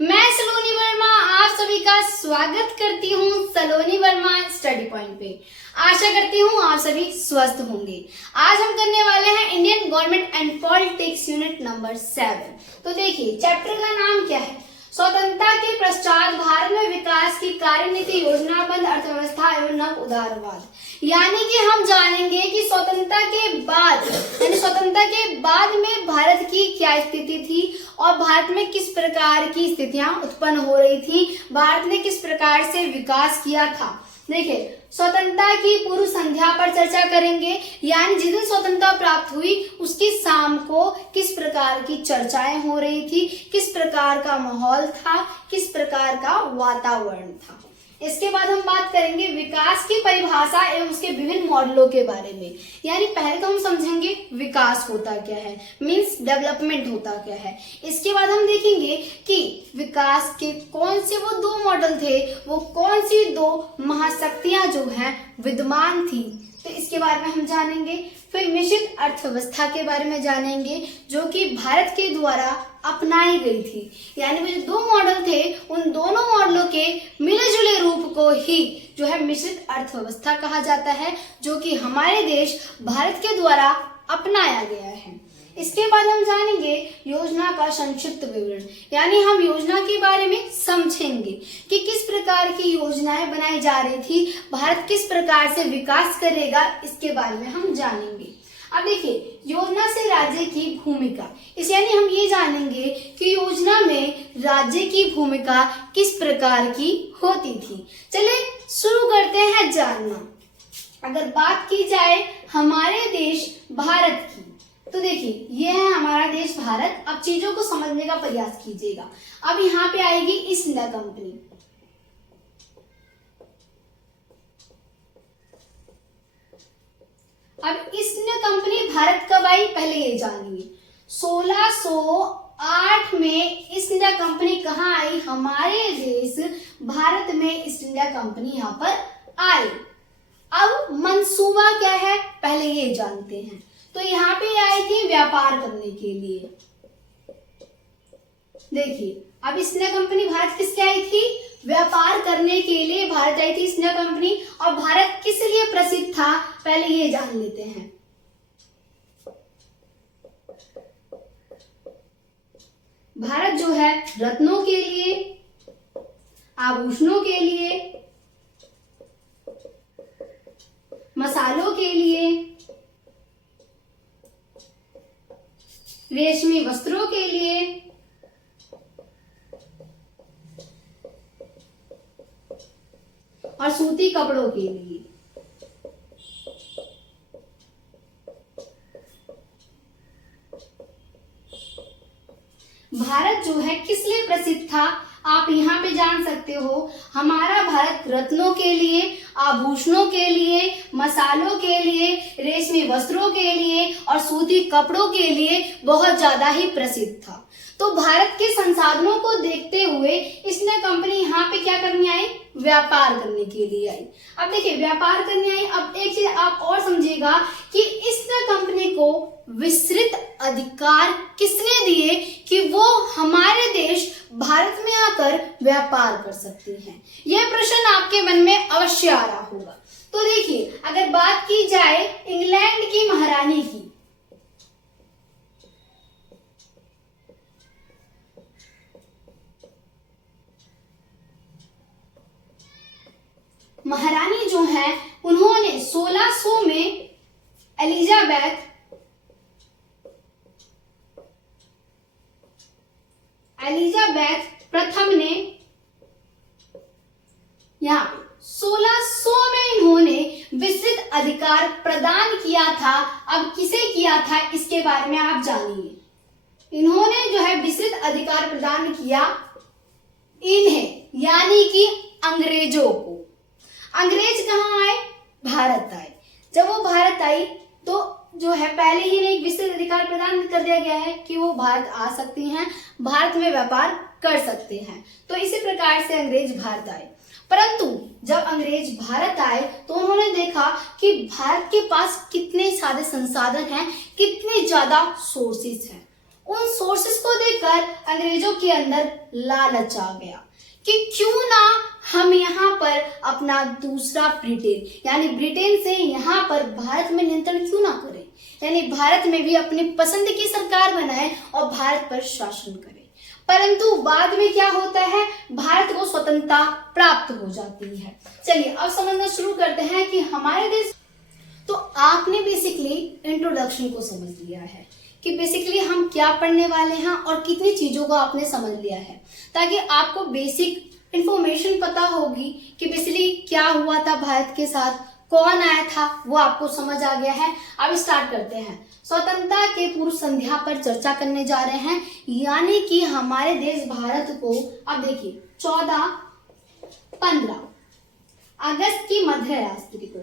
मैं सलोनी वर्मा आप सभी का स्वागत करती हूँ सलोनी वर्मा स्टडी पॉइंट पे। आशा करती हूँ आप सभी स्वस्थ होंगे। आज हम करने वाले हैं Indian government and politics unit number 7। तो देखिए चैप्टर का नाम क्या है, स्वतंत्रता के पश्चात भारत में विकास की कार्यनीति, योजनाबद्ध अर्थव्यवस्था एवं नव उदारवाद। यानी कि हम जानेंगे कि स्वतंत्रता के बाद में भारत की क्या स्थिति थी और भारत में किस प्रकार की स्थितियां उत्पन्न हो रही थी, भारत ने किस प्रकार से विकास किया था। देखिए स्वतंत्रता की पूर्व संध्या पर चर्चा करेंगे, यानी जिस दिन स्वतंत्रता प्राप्त हुई उसकी शाम को किस प्रकार की चर्चाएं हो रही थी, किस प्रकार का माहौल था, किस प्रकार का वातावरण था। इसके बाद हम बात करेंगे विकास की परिभाषा एवं उसके विभिन्न मॉडलों के बारे में। यानी पहले तो हम समझेंगे विकास होता क्या है, मींस डेवलपमेंट होता क्या है। इसके बाद हम देखेंगे कि विकास के कौन से वो दो मॉडल थे, वो कौन सी दो महाशक्तियां जो हैं विद्यमान थी, तो इसके बारे में हम जानेंगे। फिर मिश्रित अर्थव्यवस्था के बारे में जानेंगे जो कि भारत के द्वारा अपनाई गई थी। यानी वो जो दो मॉडल थे उन दोनों मॉडलों के मिले जुले रूप को ही जो है मिश्रित अर्थव्यवस्था कहा जाता है, जो कि हमारे देश भारत के द्वारा अपनाया गया है। इसके बाद हम जानेंगे योजना का संक्षिप्त विवरण, यानी हम योजना के बारे में समझेंगे कि किस प्रकार की योजनाएं बनाई जा रही थी, भारत किस प्रकार से विकास करेगा, इसके बारे में हम जानेंगे। अब देखिए योजना से राज्य की भूमिका, इस यानी हम ये जानेंगे कि योजना में राज्य की भूमिका किस प्रकार की होती थी। चलिए शुरू करते हैं जानना। अगर बात की जाए हमारे देश भारत की, तो देखिए ये है हमारा देश भारत। अब चीजों को समझने का प्रयास कीजिएगा। अब यहाँ पे आएगी ईस्ट इंडिया कंपनी। अब ईस्ट इंडिया कंपनी भारत कब आई, पहले ये जानेंगे। 1608 में ईस्ट इंडिया कंपनी कहाँ आई, हमारे देश भारत में ईस्ट इंडिया कंपनी यहाँ पर आई। अब मंसूबा क्या है पहले ये जानते हैं। तो यहाँ पे आई थी व्यापार करने के लिए। देखिए अब ईस्ट इंडिया कंपनी भारत किसके आई थी, व्यापार करने के लिए भारत आई थी ईस्ट इंडिया कंपनी। और भारत किस लिए प्रसिद्ध था पहले ये जान लेते हैं। भारत जो है रत्नों के लिए, आभूषणों के लिए, मसालों के लिए, रेशमी वस्त्रों के लिए, और सूती कपड़ों के लिए। भारत जो है किस लिए प्रसिद्ध था आप यहाँ पे जान सकते हो। हमारा भारत रत्नों के लिए, आभूषणों के लिए, मसालों के लिए, रेशमी वस्त्रों के लिए और सूती कपड़ों के लिए बहुत ज्यादा ही प्रसिद्ध था। तो भारत के संसाधनों को देखते हुए इसने कंपनी यहाँ पे क्या करने आई, व्यापार करने के लिए आई। अब देखिए व्यापार करने आई। अब एक चीज आप और समझिएगा कि इस कंपनी को विस्तृत अधिकार किसने दिए कि वो हमारे देश भारत में आकर व्यापार कर सकती हैं। यह प्रश्न आपके मन में अवश्य आ रहा होगा। तो देखिए अगर बात की जाए इंग्लैंड की महारानी की, महारानी जो है उन्होंने 1600 में एलिजाबेथ प्रथम ने यहाँ 1600 में इन्होंने विस्तृत अधिकार प्रदान किया था। अब किसे किया था इसके बारे में आप जानिए। इन्होंने जो है विस्तृत अधिकार प्रदान किया इन्हें, यानी कि अंग्रेजों को। अंग्रेज कहाँ आए, भारत आए। जब वो भारत आई तो जो है पहले ही एक विस्तृत अधिकार प्रदान कर दिया गया है कि वो भारत आ सकती हैं, भारत में व्यापार कर सकते हैं। तो इसी प्रकार से अंग्रेज भारत आए। परंतु जब अंग्रेज भारत आए तो उन्होंने देखा कि भारत के पास कितने सारे संसाधन हैं, कितने ज्यादा सोर्सेस हैं। उन सोर्सेस को देखकर अंग्रेजों के अंदर लालच आ गया कि क्यों ना हम यहाँ पर अपना दूसरा ब्रिटेन यानी ब्रिटेन से यहाँ पर भारत में नियंत्रण क्यों ना करें, यानी भारत में भी अपनी पसंद की सरकार बनाए और भारत पर शासन करें। परंतु बाद में क्या होता है, भारत को स्वतंत्रता प्राप्त हो जाती है। चलिए अब समझना शुरू करते हैं कि हमारे देश। तो आपने बेसिकली इंट्रोडक्शन को समझ लिया है कि बेसिकली हम क्या पढ़ने वाले हैं और कितनी चीजों को आपने समझ लिया है, ताकि आपको बेसिक इंफॉर्मेशन पता होगी कि बेसिकली क्या हुआ था भारत के साथ, कौन आया था, वो आपको समझ आ गया है। अब स्टार्ट करते हैं। स्वतंत्रता के पूर्व संध्या पर चर्चा करने जा रहे हैं, यानी कि हमारे देश भारत को अब देखिए 14-15 अगस्त की मध्य रात्रि को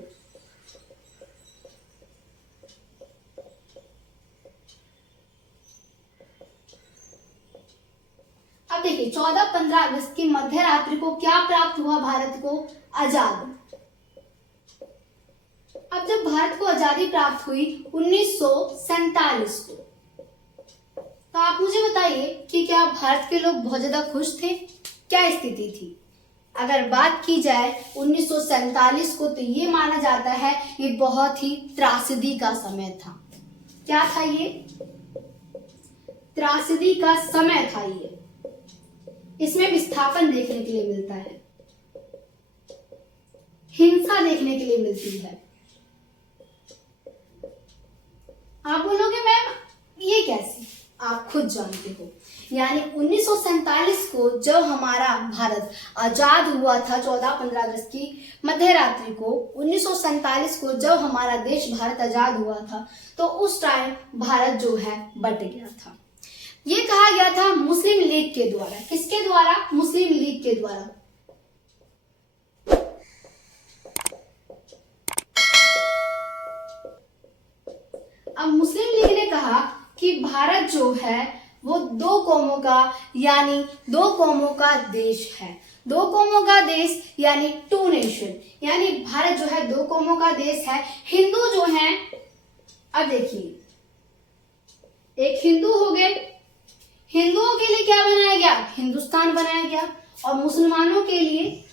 अब देखिए 14-15 अगस्त की मध्य रात्रि को क्या प्राप्त हुआ भारत को, आजादी। अब जब भारत को आजादी प्राप्त हुई 1947 को, तो आप मुझे बताइए कि क्या भारत के लोग बहुत ज्यादा खुश थे, क्या स्थिति थी। अगर बात की जाए 1947 को, तो ये माना जाता है ये बहुत ही त्रासदी का समय था। क्या था ये, त्रासदी का समय था ये। इसमें विस्थापन देखने के लिए मिलता है, हिंसा देखने के लिए मिलती है। आप बोलोगे मैम ये कैसे, आप खुद जानते हो। यानी 1947 को जब हमारा भारत आजाद हुआ था 14-15 अगस्त की मध्य रात्रि को, 1947 को जब हमारा देश भारत आजाद हुआ था, तो उस टाइम भारत जो है बट गया था। ये कहा गया था मुस्लिम लीग के द्वारा। किसके द्वारा, मुस्लिम लीग के द्वारा। अब मुस्लिम लीग ने कहा कि भारत जो है वो दो कौमों का यानी दो कौमों का देश है। दो कौमों का देश यानी टू नेशन, यानी भारत जो है दो कौमों का देश है। हिंदू जो है, अब देखिए एक हिंदू हो गए, हिंदुओं के लिए क्या बनाया गया, हिंदुस्तान बनाया गया, और मुसलमानों के लिए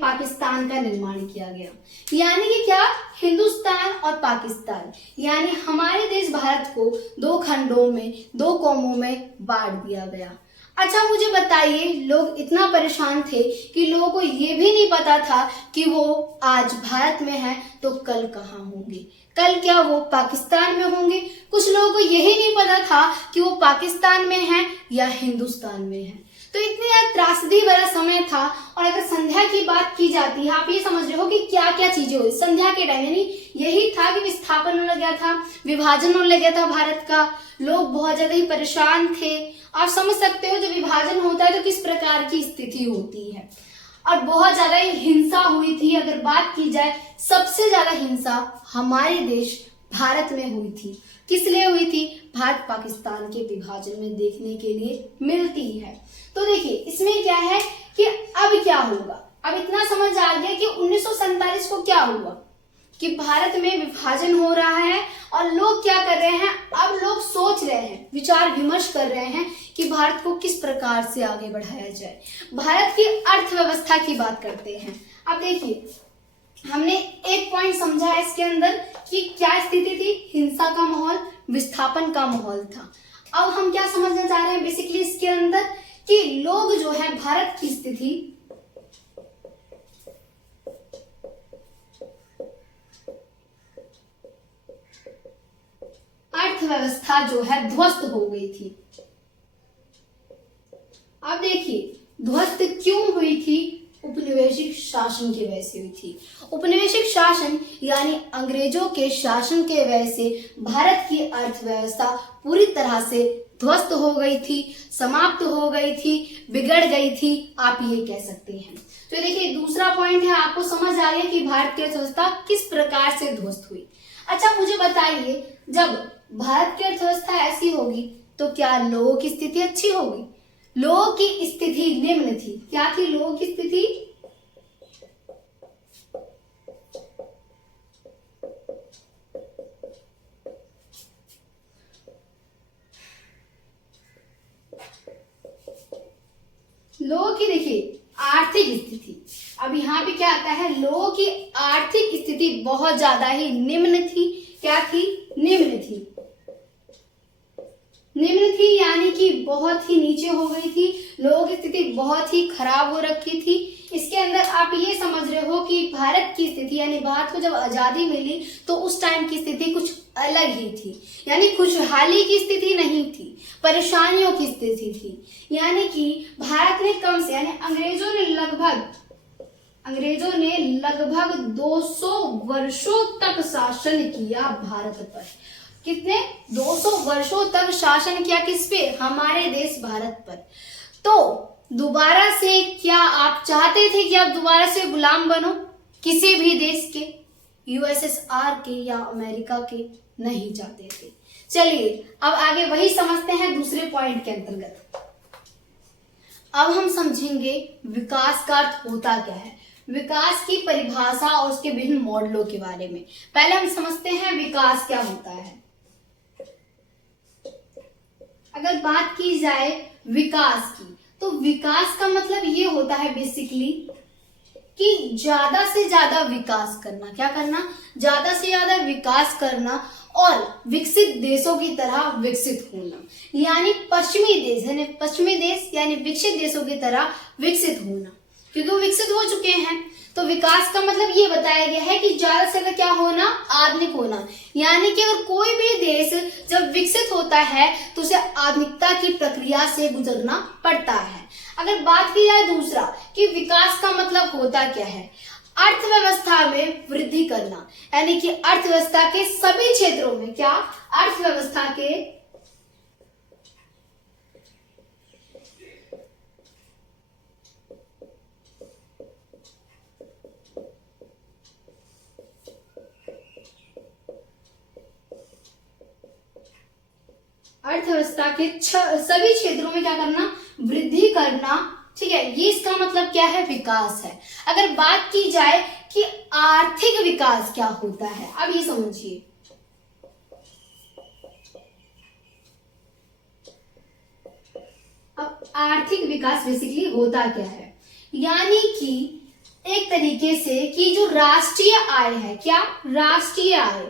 पाकिस्तान का निर्माण किया गया। यानी कि क्या, हिंदुस्तान और पाकिस्तान, यानी हमारे देश भारत को दो खंडों में, दो कौमों में बांट दिया गया। अच्छा मुझे बताइए, लोग इतना परेशान थे कि लोगों को ये भी नहीं पता था कि वो आज भारत में है तो कल कहाँ होंगे, कल क्या वो पाकिस्तान में होंगे। कुछ लोगों को यही नहीं पता था कि वो पाकिस्तान में है या हिंदुस्तान में है। तो इतनी त्रासदी भरा समय था। और अगर संध्या की बात की जाती है, आप ये समझ रहे हो कि क्या क्या चीजें हुई संध्या के टाइम, यानी यही था कि विस्थापन होने लग गया था, विभाजन होने लग गया था भारत का, लोग बहुत ज्यादा ही परेशान थे। आप समझ सकते हो जब विभाजन होता है तो किस प्रकार की स्थिति होती है, और बहुत ज्यादा ही हिंसा हुई थी। अगर बात की जाए सबसे ज्यादा हिंसा हमारे देश भारत में हुई थी। किस लिए हुई थी, भारत पाकिस्तान के विभाजन में देखने के लिए मिलती है। तो देखिए इसमें क्या है कि अब क्या होगा, अब इतना समझ आ गया कि 1947 को क्या हुआ कि भारत में विभाजन हो रहा है, और लोग क्या कर रहे हैं, अब लोग सोच रहे हैं, विचार विमर्श कर रहे हैं कि भारत को किस प्रकार से आगे बढ़ाया जाए। भारत की अर्थव्यवस्था की बात करते हैं। अब देखिए हमने एक पॉइंट समझा है इसके अंदर कि क्या स्थिति थी, हिंसा का माहौल, विस्थापन का माहौल था। अब हम क्या समझना चाह रहे हैं बेसिकली इसके अंदर कि लोग जो है भारत की स्थिति अर्थव्यवस्था जो है ध्वस्त हो गई थी। अब देखिए ध्वस्त क्यों हुई थी, उपनिवेशिक शासन की वजह से हुई थी। उपनिवेशिक शासन यानी अंग्रेजों के शासन के वजह से भारत की अर्थव्यवस्था पूरी तरह से ध्वस्त हो गई थी, समाप्त हो गई थी, बिगड़ गई थी, आप ये कह सकते हैं। तो देखिए दूसरा पॉइंट है, आपको समझ आ गया कि भारत की अर्थव्यवस्था किस प्रकार से ध्वस्त हुई। अच्छा मुझे बताइए, जब भारत की अर्थव्यवस्था ऐसी होगी तो क्या लोगों की स्थिति अच्छी होगी? लोगों की स्थिति निम्न थी। क्या थी लोगों की स्थिति? लोगों की देखिए आर्थिक स्थिति, अब यहाँ पे क्या आता है, लोगों की आर्थिक स्थिति बहुत ज्यादा ही निम्न थी। क्या थी? निम्न थी। निम्न थी यानी कि बहुत ही नीचे हो गई थी, लोगों की स्थिति बहुत ही खराब हो रखी थी। इसके अंदर आप ये समझ रहे हो कि भारत की स्थिति यानी भारत को जब आजादी मिली तो उस टाइम की स्थिति कुछ अलग ही थी, यानी खुशहाली की स्थिति नहीं थी, परेशानियों की स्थिति थी। यानी कि भारत ने कम से यानी अंग्रेजों ने लगभग 200 वर्षों तक शासन किया भारत पर। कितने? 200 वर्षों तक शासन किया किस पे? हमारे देश भारत पर। तो दोबारा से क्या आप चाहते थे कि आप दोबारा से गुलाम बनो किसी भी देश के, यूएसएसआर के या अमेरिका के? नहीं चाहते थे। चलिए अब आगे वही समझते हैं दूसरे पॉइंट के अंतर्गत। अब हम समझेंगे विकास का अर्थ होता क्या है, विकास की परिभाषा और उसके विभिन्न मॉडलों के बारे में। पहले हम समझते हैं विकास क्या होता है। अगर बात की जाए विकास की, तो विकास का मतलब ये होता है बेसिकली कि ज्यादा से ज्यादा विकास करना। क्या करना? ज्यादा से ज्यादा विकास करना और विकसित देशों की तरह विकसित होना, यानी पश्चिमी देश यानी विकसित देशों की तरह विकसित होना, क्योंकि वो विकसित हो चुके हैं। तो विकास का मतलब ये बताया गया है कि ज्यादा से ज्यादा क्या होना? आधुनिक होना। यानी कि अगर कोई भी देश जब विकसित होता है तो उसे आधुनिकता की प्रक्रिया से गुजरना पड़ता है। अगर बात की जाए दूसरा कि विकास का मतलब होता क्या है, अर्थव्यवस्था में वृद्धि करना, यानी कि अर्थव्यवस्था के सभी क्षेत्रों में क्या? अर्थव्यवस्था के सभी क्षेत्रों में क्या करना? वृद्धि करना। ठीक है, ये इसका मतलब क्या है? विकास है। अगर बात की जाए कि आर्थिक विकास क्या होता है, अब ये समझिए। अब आर्थिक विकास बेसिकली होता क्या है, यानी कि एक तरीके से कि जो राष्ट्रीय आय है, क्या? राष्ट्रीय आय,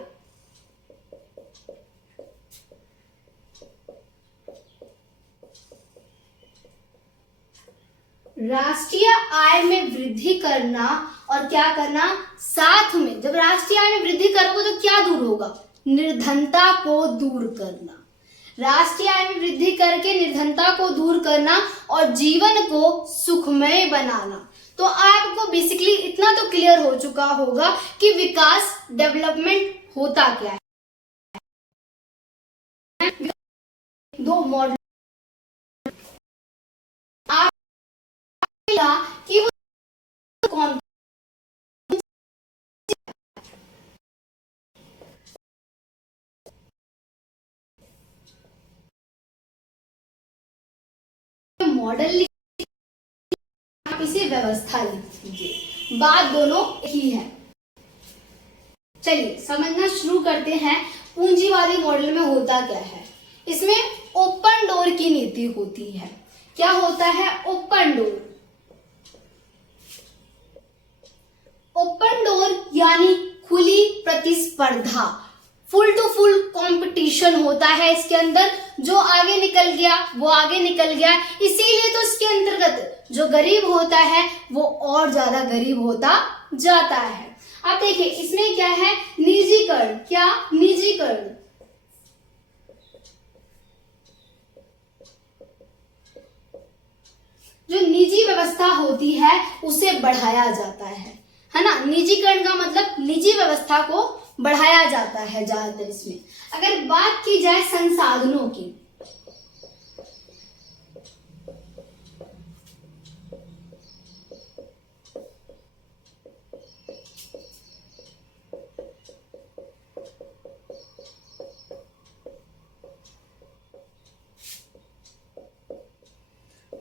राष्ट्रीय आय में वृद्धि करना और क्या करना? साथ में जब राष्ट्रीय आय में वृद्धि करोगे तो क्या दूर होगा? निर्धनता को दूर करना। राष्ट्रीय आय में वृद्धि करके निर्धनता को दूर करना और जीवन को सुखमय बनाना। तो आपको बेसिकली इतना तो क्लियर हो चुका होगा कि विकास, डेवलपमेंट होता क्या है। दो मॉडल कि वो कौन मॉडल, आप इसे व्यवस्था लिख लीजिए, बात दोनों ही है। चलिए समझना शुरू करते हैं। पूंजीवादी मॉडल में होता क्या है, इसमें ओपन डोर की नीति होती है। क्या होता है? Open door. ओपन डोर यानी खुली प्रतिस्पर्धा, फुल टू फुल कंपटीशन होता है इसके अंदर। जो आगे निकल गया वो आगे निकल गया, इसीलिए तो इसके अंतर्गत जो गरीब होता है वो और ज्यादा गरीब होता जाता है। अब देखिए इसमें क्या है? निजीकरण। क्या? निजीकरण। जो निजी व्यवस्था होती है उसे बढ़ाया जाता है ना। निजीकरण का मतलब निजी व्यवस्था को बढ़ाया जाता है ज्यादातर इसमें। अगर बात की जाए संसाधनों की,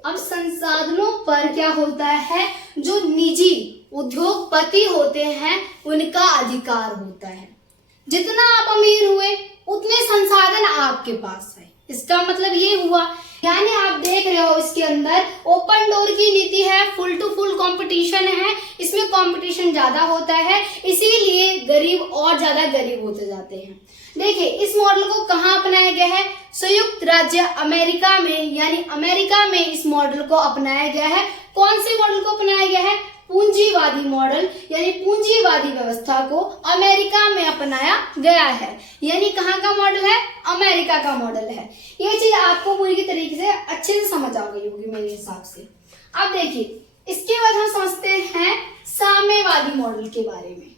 अब संसाधनों पर क्या होता है? जो निजी उद्योगपति होते हैं उनका अधिकार होता है। जितना आप अमीर हुए उतने संसाधन आपके पास है। इसका मतलब ये हुआ यानी आप देख रहे हो इसके अंदर ओपन डोर की नीति है, फुल टू फुल कंपटीशन है, इसमें कंपटीशन ज्यादा होता है, इसीलिए गरीब और ज्यादा गरीब होते जाते हैं। देखिए इस मॉडल को कहाँ अपनाया गया है? संयुक्त राज्य अमेरिका में, यानी अमेरिका में इस मॉडल को अपनाया गया है। कौन से मॉडल को अपनाया गया है? पूंजीवादी मॉडल, यानी पूंजीवादी व्यवस्था को अमेरिका में अपनाया गया है। यानी कहाँ का मॉडल है? अमेरिका का मॉडल है। ये चीज आपको पूरी तरीके से अच्छे से समझ आ गई होगी मेरे हिसाब से। अब देखिए इसके बाद हम समझते हैं साम्यवादी मॉडल के बारे में।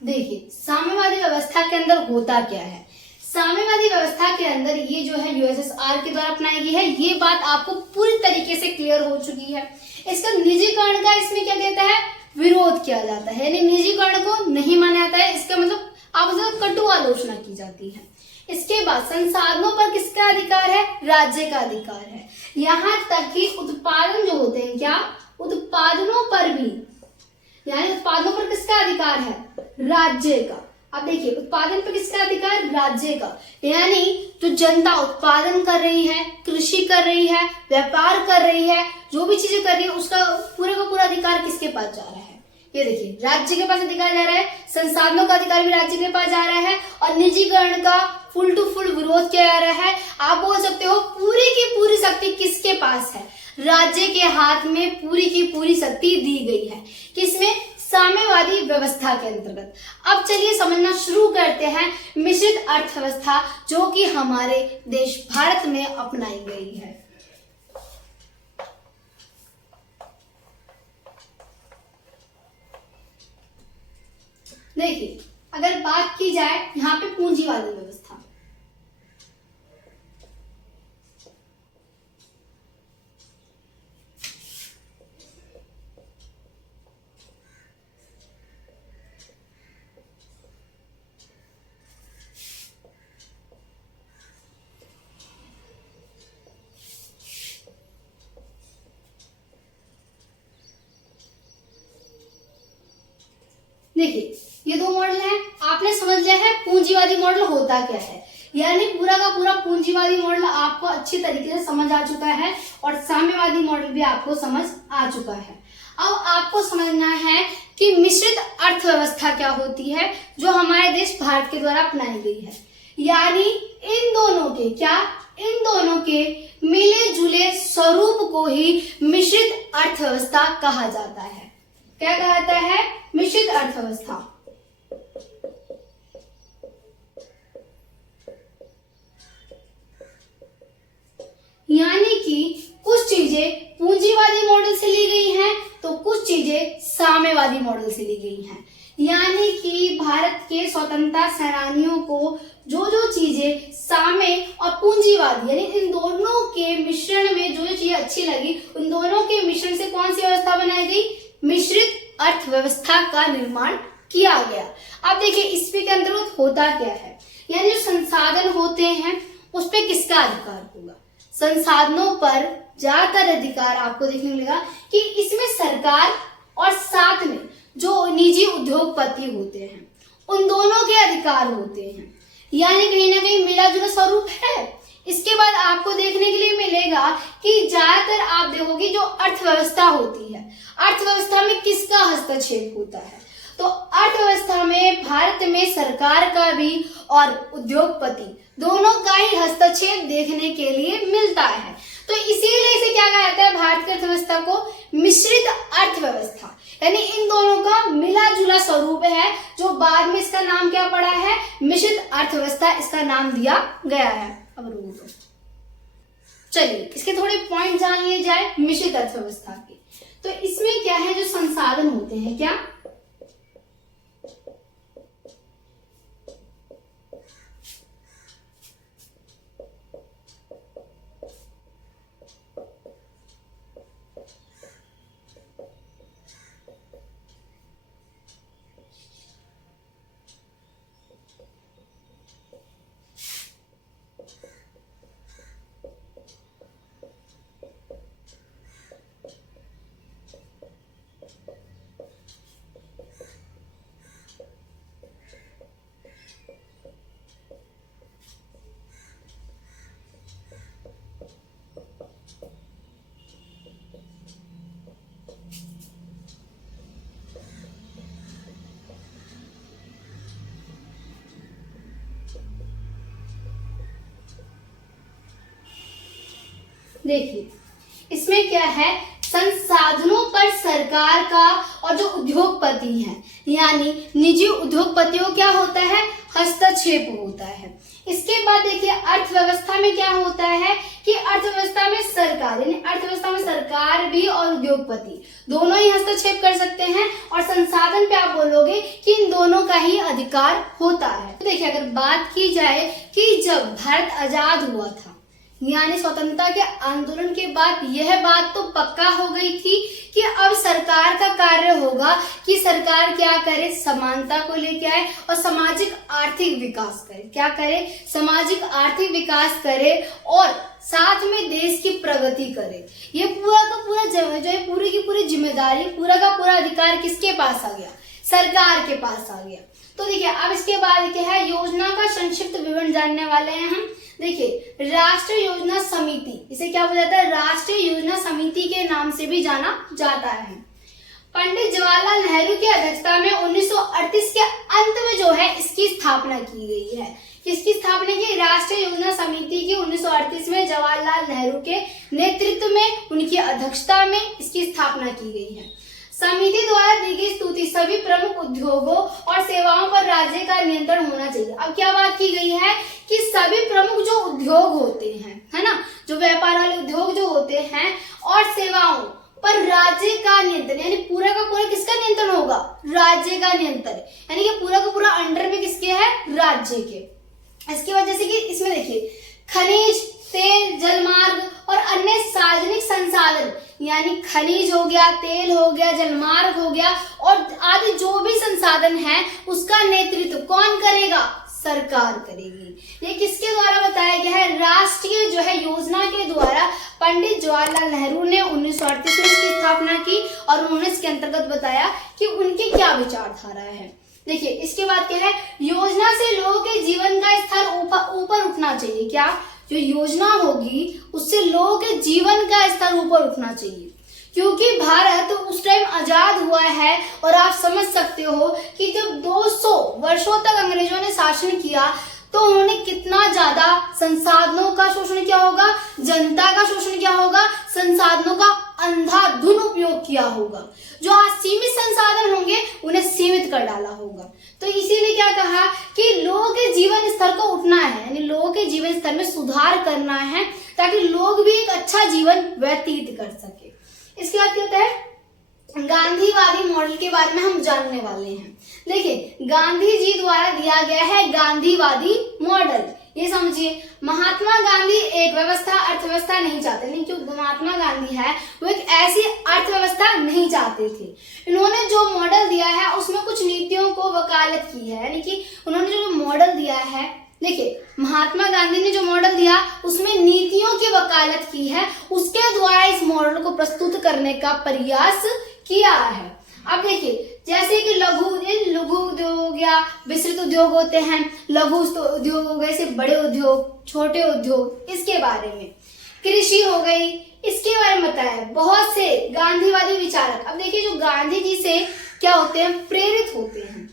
देखिए साम्यवादी व्यवस्था के अंदर होता क्या है? साम्यवादी व्यवस्था के अंदर ये जो है यूएसएसआर के द्वारा अपनाई गई है, ये बात आपको पूरी तरीके से क्लियर हो चुकी है। इसका निजीकरण का इसमें क्या कहता है? विरोध किया जाता है, यानी निजीकरण को नहीं माना जाता है। इसका मतलब आप कटु आलोचना की जाती है। इसके बाद संसाधनों पर किसका अधिकार है? राज्य का अधिकार है। यहाँ तक कि उत्पादन जो होते हैं, क्या उत्पादनों पर भी, यानी उत्पादनों पर किसका अधिकार है? राज्य का। अब देखिए उत्पादन पर किसका अधिकार? राज्य का। यानी जो जनता उत्पादन कर रही है, कृषि कर रही है, व्यापार कर रही है, जो भी चीजें कर रही है, उसका पूरे का पूरा अधिकार किसके पास जा रहा है? ये देखिए राज्य के पास अधिकार जा रहा है, संसाधनों का अधिकार भी राज्य के पास जा रहा है, और निजीकरण का फुल टू फुल विरोध किया जा रहा है। आप बोल सकते हो पूरी की पूरी शक्ति किसके पास है? राज्य के हाथ में पूरी की पूरी शक्ति दी गई है। किसमें? साम्यवादी व्यवस्था के अंतर्गत। अब चलिए समझना शुरू करते हैं मिश्रित अर्थव्यवस्था, जो कि हमारे देश भारत में अपनाई गई है। देखिए अगर बात की जाए यहाँ पे पूंजीवादी व्यवस्था, देखिए ये दो मॉडल हैं, आपने समझ लिया है पूंजीवादी मॉडल होता क्या है। यानी पूरा का पूरा पूंजीवादी मॉडल आपको अच्छी तरीके से समझ आ चुका है, और साम्यवादी मॉडल भी आपको समझ आ चुका है। अब आपको समझना है कि मिश्रित अर्थव्यवस्था क्या होती है, जो हमारे देश भारत के द्वारा अपनाई गई है। यानी इन दोनों के क्या, इन दोनों के मिले जुले स्वरूप को ही मिश्रित अर्थव्यवस्था कहा जाता है। क्या कहा जाता है? मिश्रित अर्थव्यवस्था। यानी कि कुछ चीजें पूंजीवादी मॉडल से ली गई हैं, तो कुछ चीजें साम्यवादी मॉडल से ली गई हैं। यानी कि भारत के स्वतंत्रता सेनानियों को जो जो चीजें साम्य और पूंजीवादी, यानी इन दोनों के मिश्रण में जो जो चीजें अच्छी लगी, उन दोनों के मिश्रण से कौन सी व्यवस्था बनाई गई? मिश्रित अर्थव्यवस्था का निर्माण किया गया। अब देखिए इसके अंतर्गत होता क्या है, यानी जो संसाधन होते हैं उस पर किसका अधिकार होगा? संसाधनों पर ज्यादातर अधिकार आपको देखने मिलेगा कि इसमें सरकार और साथ में जो निजी उद्योगपति होते हैं उन दोनों के अधिकार होते हैं। यानी कहीं ना कहीं मिला जुला स्वरूप है। इसके बाद आपको देखने के लिए मिलेगा कि ज्यादातर आप देखोगे जो अर्थव्यवस्था होती है, अर्थव्यवस्था में किसका हस्तक्षेप होता है? तो अर्थव्यवस्था में भारत में सरकार का भी और उद्योगपति दोनों का ही हस्तक्षेप देखने के लिए मिलता है। तो इसीलिए इसे क्या कहा जाता है? भारत की अर्थव्यवस्था को मिश्रित अर्थव्यवस्था, यानी इन दोनों का मिला जुला स्वरूप है, जो बाद में इसका नाम क्या पड़ा है? मिश्रित अर्थव्यवस्था इसका नाम दिया गया है। अब रुको तो चलिए इसके थोड़े पॉइंट जान लिए जाए मिश्रित अर्थव्यवस्था के। तो इसमें क्या है, जो संसाधन होते हैं, क्या देखिए इसमें क्या है, संसाधनों पर सरकार का और जो उद्योगपति हैं यानी निजी उद्योगपतियों क्या होता है, हस्तक्षेप होता है। इसके बाद देखिए अर्थव्यवस्था में क्या होता है कि अर्थव्यवस्था में सरकार यानी अर्थव्यवस्था में सरकार भी और उद्योगपति दोनों ही हस्तक्षेप कर सकते हैं, और संसाधन पे आप बोलोगे कि इन दोनों का ही अधिकार होता है। तो देखिए अगर बात की जाए कि जब भारत आजाद हुआ था यानी स्वतंत्रता के आंदोलन के बाद यह बात तो पक्का हो गई थी कि अब सरकार का कार्य होगा कि सरकार क्या करे, समानता को लेके आए और सामाजिक आर्थिक विकास करे। क्या करे, सामाजिक आर्थिक विकास करे और साथ में देश की प्रगति करे। ये पूरा का पूरा जो है पूरी की पूरी जिम्मेदारी, पूरा का पूरा अधिकार किसके पास आ गया, सरकार के पास आ गया। तो देखिए अब इसके बाद क्या है, योजना का संक्षिप्त विवरण जानने वाले हैं हम। देखिए राष्ट्रीय योजना समिति, इसे क्या बोला जाता है, राष्ट्रीय योजना समिति के नाम से भी जाना जाता है। पंडित जवाहरलाल नेहरू की अध्यक्षता में 1938 के अंत में जो है इसकी स्थापना की गई है। किसकी स्थापना की, राष्ट्रीय योजना समिति की 1938 में जवाहरलाल नेहरू के नेतृत्व में उनकी अध्यक्षता में इसकी स्थापना की गई है। समिति द्वारा दी गई स्तुति सभी प्रमुख उद्योगों और सेवाओं पर राज्य का नियंत्रण होना चाहिए। अब क्या बात की गई है कि सभी प्रमुख जो उद्योग होते हैं, है ना, जो व्यापार वाले उद्योग जो होते हैं और सेवाओं पर राज्य का नियंत्रण यानी पूरा का पूरा किसका नियंत्रण होगा, राज्य का नियंत्रण, यानी कि पूरा का पूरा अंडर में किसके है, राज्य के। इसकी वजह से कि इसमें देखिए खनिज, तेल, जलमार्ग और अन्य सार्वजनिक संसाधन यानी खनिज हो गया, तेल हो गया, जलमार्ग हो गया और आदि जो भी संसाधन है उसका नेतृत्व कौन करेगा, सरकार करेगी। ये किसके द्वारा बताया गया है, राष्ट्रीय जो है योजना के द्वारा पंडित जवाहरलाल नेहरू ने 1938 में इसकी स्थापना की और उन्होंने इसके अंतर्गत बताया कि उनकी क्या विचारधारा है। देखिए इसके बाद क्या है, योजना से लोगों के जीवन का स्तर ऊपर उठना चाहिए। क्या, जो योजना होगी उससे लोगों के जीवन का स्तर ऊपर उठना चाहिए, क्योंकि भारत उस टाइम आजाद हुआ है और आप समझ सकते हो कि जब 200 वर्षों तक अंग्रेजों ने शासन किया तो उन्होंने कितना ज्यादा संसाधनों का शोषण किया होगा, जनता का शोषण किया होगा, संसाधनों का अंधाधुंध उपयोग किया होगा। जो आज सीमित संसाधन होंगे उन्हें सीमित कर डाला होगा। तो इसीलिए क्या कहा कि लोगों के जीवन स्तर को उठना है, यानी लोगों के जीवन स्तर में सुधार करना है ताकि लोग भी एक अच्छा जीवन व्यतीत कर सके। इसके बाद क्या होता है, गांधीवादी मॉडल के बारे में हम जानने वाले हैं। देखिए गांधी जी द्वारा दिया गया है गांधीवादी मॉडल, ये समझिए। महात्मा गांधी एक अर्थव्यवस्था नहीं चाहते, नहीं, क्योंकि महात्मा गांधी है वो एक ऐसी अर्थव्यवस्था नहीं चाहते थे। इन्होंने जो मॉडल दिया है उसमें कुछ नीतियों को वकालत की है, यानी कि उन्होंने जो मॉडल दिया है, देखिए महात्मा गांधी ने जो मॉडल दिया उसमें नीतियों की वकालत की है, उसके द्वारा इस मॉडल को प्रस्तुत करने का प्रयास किया है। अब देखिए जैसे कि लघु उद्योग या विस्तृत उद्योग होते हैं, लघु उद्योग हो गए, बड़े उद्योग, छोटे उद्योग, इसके बारे में, कृषि हो गई, इसके बारे में बताया। बहुत से गांधीवादी विचारक, अब देखिए जो गांधी जी से क्या होते हैं, प्रेरित होते हैं,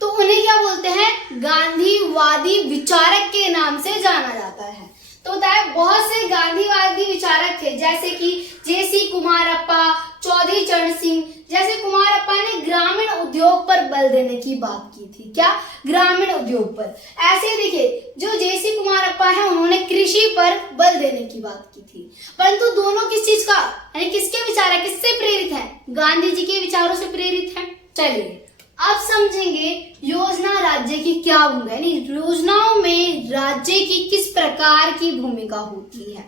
तो उन्हें क्या बोलते हैं, गांधीवादी विचारक के नाम से जाना जाता है। तो बताया बहुत से गांधीवादी विचारक थे, जैसे कि जे.सी. कुमारप्पा, चौधरी चरण सिंह। जैसे कुमारप्पा ने ग्रामीण उद्योग पर बल देने की बात की थी, क्या, ग्रामीण उद्योग पर। ऐसे देखिए जो जे.सी. कुमारप्पा है उन्होंने कृषि पर बल देने की बात की थी, परंतु दोनों किस चीज का, यानी किसके विचार है, किससे प्रेरित है, गांधी जी के विचारों से प्रेरित है। चलिए अब समझेंगे योजना राज्य की क्या भूमिका, यानी योजनाओं में राज्य की किस प्रकार की भूमिका होती है।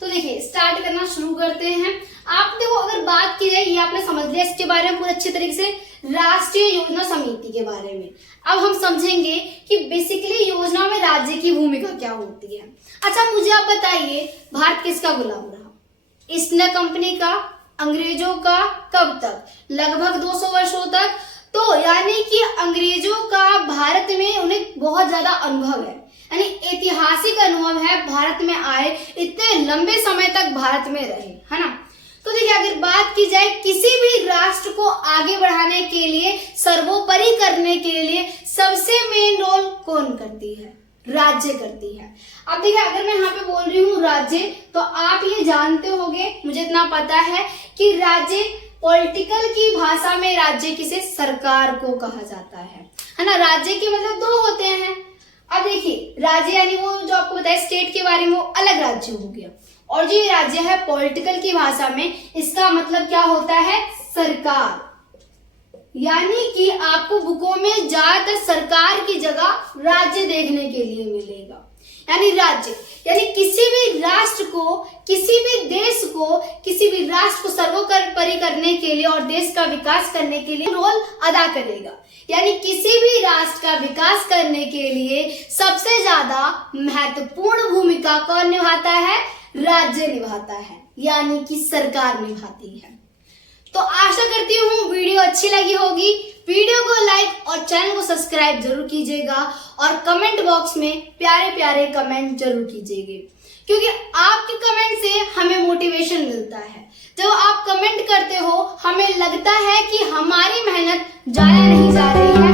तो देखिए स्टार्ट करना शुरू करते हैं। आप देखो अगर बात की जाए, ये आपने समझ लिया इसके बारे में पूरे अच्छे तरीके से, राष्ट्रीय योजना समिति के बारे में। अब हम समझेंगे कि बेसिकली योजना में राज्य की भूमिका क्या होती है। अच्छा मुझे आप बताइए, भारत किसका गुलाम रहा, ईस्ट इंडिया कंपनी का, अंग्रेजों का, कब तक, लगभग 200 वर्षों तक। तो यानी कि अंग्रेजों का भारत में उन्हें बहुत ज्यादा अनुभव है, यानी ऐतिहासिक अनुभव है, भारत में आए, इतने लंबे समय तक भारत में रहे, है ना। तो देखिए अगर बात की जाए किसी भी राष्ट्र को आगे बढ़ाने के लिए, सर्वोपरि करने के लिए सबसे मेन रोल कौन करती है, राज्य करती है। अब देखिए, अगर मैं यहाँ पे बोल रही हूँ राज्य, तो आप ये जानते होंगे, मुझे इतना पता है कि राज्य पॉलिटिकल की भाषा में राज्य किसे, सरकार को कहा जाता है ना। राज्य के मतलब दो होते हैं। अब देखिए, राज्य यानी वो जो आपको बताया स्टेट के बारे में, वो अलग राज्य हो गया, और जो ये राज्य है पॉलिटिकल की भाषा में, इसका मतलब क्या होता है, सरकार। यानी कि आपको बुकों में ज्यादातर सरकार की जगह राज्य देखने के लिए मिलेगा। यानी राज्य यानी किसी भी राष्ट्र को, किसी भी देश को, किसी भी राष्ट्र को सर्वोपरि करने के लिए और देश का विकास करने के लिए रोल अदा करेगा। यानी किसी भी राष्ट्र का विकास करने के लिए सबसे ज्यादा महत्वपूर्ण भूमिका कौन निभाता है, राज्य निभाता है, यानी कि सरकार निभाती है। तो आशा करती हूँ वीडियो अच्छी लगी होगी। वीडियो को लाइक और चैनल को सब्सक्राइब जरूर कीजिएगा, और कमेंट बॉक्स में प्यारे प्यारे कमेंट जरूर कीजिएगा, क्योंकि आपके कमेंट से हमें मोटिवेशन मिलता है। जब आप कमेंट करते हो, हमें लगता है कि हमारी मेहनत जाया नहीं जा रही है,